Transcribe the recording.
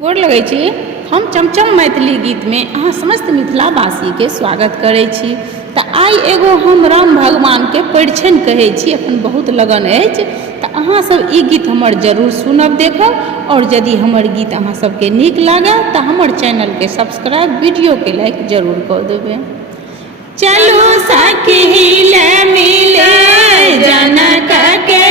गोर लगै छी। हम चमचम मैथिली गीत में अहाँ समस्त मिथिलावासी के स्वागत करै छी। तऽ आइ एगो हम राम भगवान के परिछन कहै छी, अपन बहुत लगन अछि तऽ अहाँ सब ई गीत हमर जरूर सुनब देखब। और यदि हमर गीत अहाँ सबके नीक लागे तऽ हमर चैनल के सब्सक्राइब, वीडियो के लाइक जरूर कऽ देबै। चलू सखी ले मिले जनक के